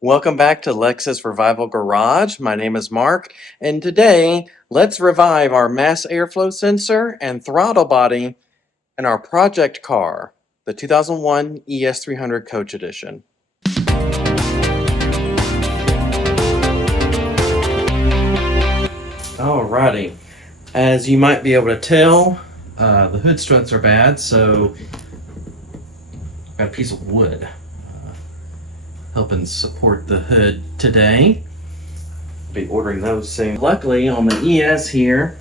Welcome back to Lexus Revival Garage. My name is Mark, and today let's revive our mass airflow sensor and throttle body in our project car, the 2001 ES300 Coach Edition. Alrighty, as you might be able to tell, the hood struts are bad, so I've got a piece of wood helping support the hood today. Be ordering those soon. Luckily on the ES here,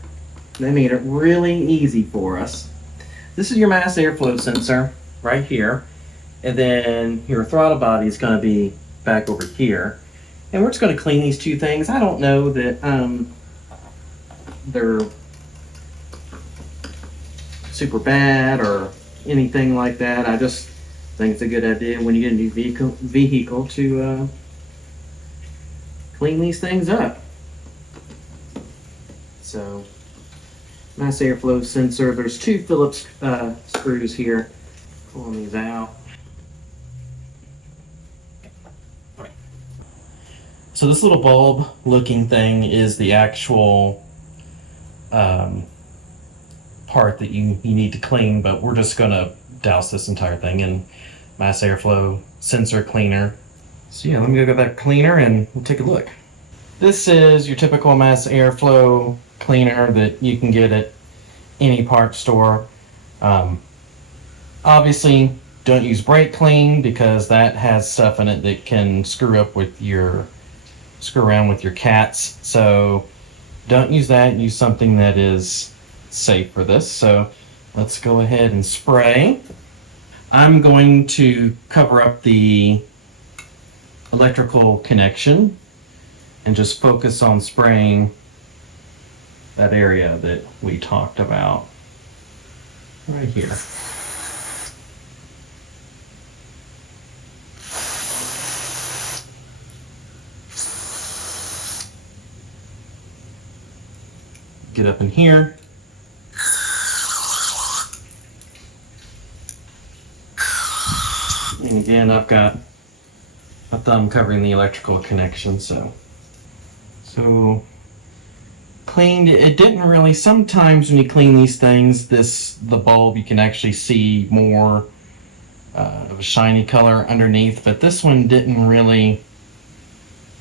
they made it really easy for us. This is your mass airflow sensor right here, and then your throttle body is going to be back over here. And we're just going to clean these two things. I don't know that they're super bad or anything like that. I just think it's a good idea when you get a new vehicle to clean these things up. So, mass airflow sensor, there's two Phillips screws here. Pulling these out. So this little bulb looking thing is the actual part that you need to clean, but we're just gonna douse this entire thing in mass airflow sensor cleaner. So yeah, let me go get that cleaner and we'll take a look. This is your typical mass airflow cleaner that you can get at any parts store. Obviously, don't use brake clean because that has stuff in it that can screw around with your cats. So don't use that. Use something that is safe for this. So let's go ahead and spray. I'm going to cover up the electrical connection and just focus on spraying that area that we talked about right here. Get up in here. And again, I've got a thumb covering the electrical connection, so cleaned. It didn't really, sometimes when you clean these things, the bulb, you can actually see more of a shiny color underneath, but this one didn't really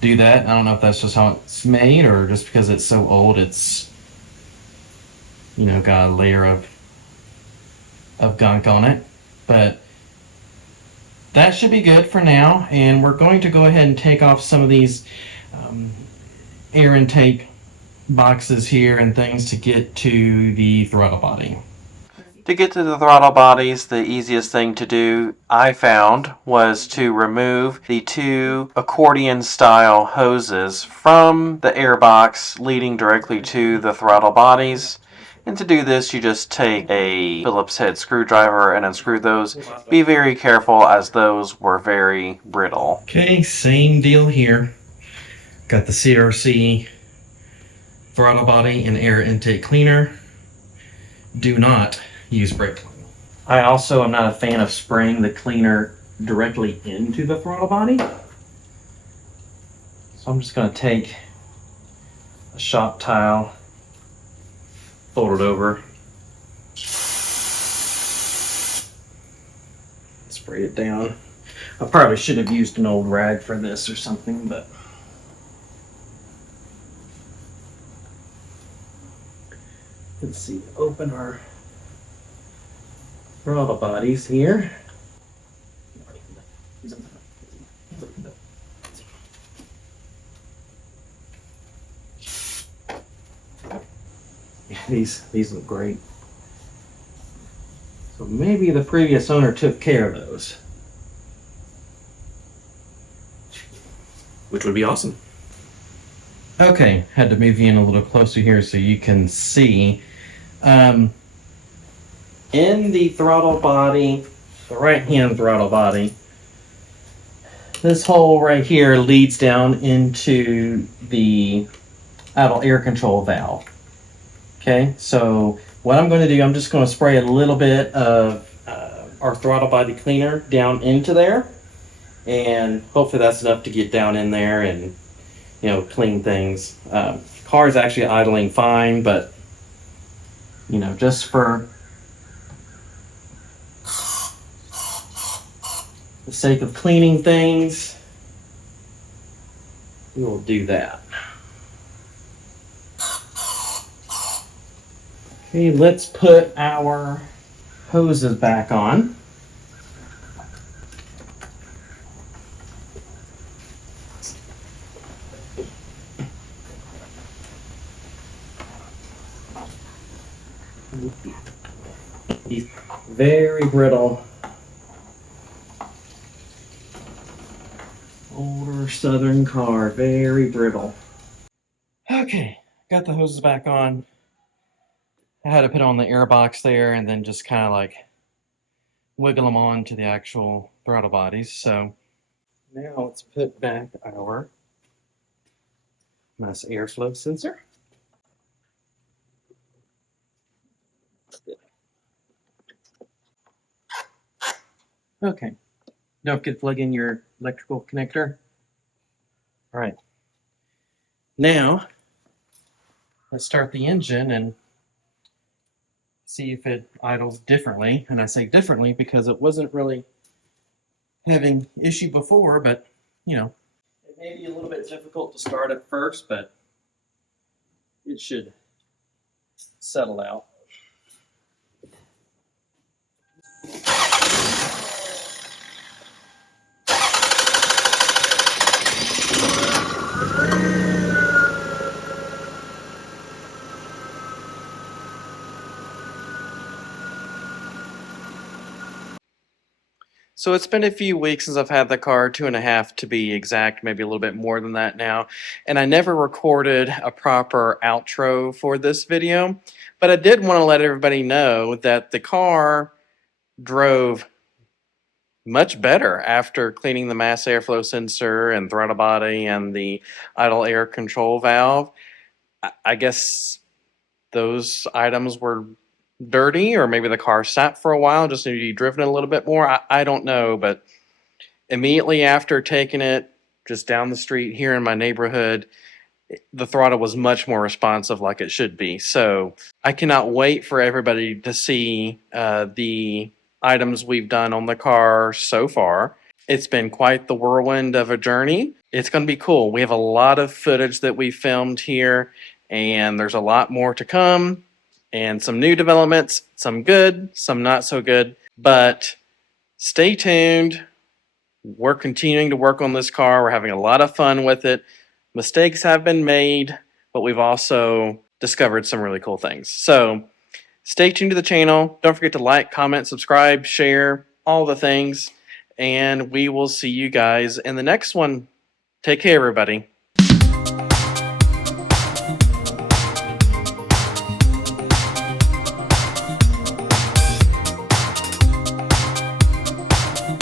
do that. I don't know if that's just how it's made or just because it's so old, it's, you know, got a layer of gunk on it, but that should be good for now. And we're going to go ahead and take off some of these air intake boxes here and things to get to the throttle body. To get to the throttle bodies, the easiest thing to do, I found, was to remove the two accordion style hoses from the air box leading directly to the throttle bodies. And to do this, you just take a Phillips head screwdriver and unscrew those. Be very careful as those were very brittle. Okay, same deal here. Got the CRC throttle body and air intake cleaner. Do not use brake clean. I also am not a fan of spraying the cleaner directly into the throttle body. So I'm just going to take a shop towel, fold it over, spray it down. I probably should have used an old rag for this or something, but let's see, open our throttle bodies here. These look great. So maybe the previous owner took care of those, which would be awesome. Okay, had to move you in a little closer here so you can see. In the throttle body, the right-hand throttle body, this hole right here leads down into the idle air control valve. Okay, so what I'm going to do, I'm just going to spray a little bit of our throttle body cleaner down into there. and hopefully that's enough to get down in there and clean things. Car is actually idling fine, but just for the sake of cleaning things, we will do that. Okay, let's put our hoses back on. He's very brittle. Older southern car, very brittle. Okay, got the hoses back on. I had to put on the air box there and then just kind of like wiggle them on to the actual throttle bodies. So now let's put back our nice airflow sensor. Okay, don't forget to plug in your electrical connector. All right, now let's start the engine and see if it idles differently. And I say differently because it wasn't really having issue before, but it may be a little bit difficult to start at first, but it should settle out. So it's been a few weeks since I've had the car, 2.5 to be exact, maybe a little bit more than that now. And I never recorded a proper outro for this video, but I did want to let everybody know that the car drove much better after cleaning the mass airflow sensor and throttle body and the idle air control valve. I guess those items were dirty, or maybe the car sat for a while, just needed to be driven a little bit more. I don't know, but immediately after taking it just down the street here in my neighborhood, the throttle was much more responsive like it should be. So I cannot wait for everybody to see the items we've done on the car so far. It's been quite the whirlwind of a journey. It's going to be cool. We have a lot of footage that we filmed here, and there's a lot more to come, and some new developments, some good, some not so good, but stay tuned. We're continuing to work on this car. We're having a lot of fun with it. Mistakes have been made, but we've also discovered some really cool things. So stay tuned to the channel. Don't forget to like, comment, subscribe, share, all the things. And we will see you guys in the next one. Take care, everybody.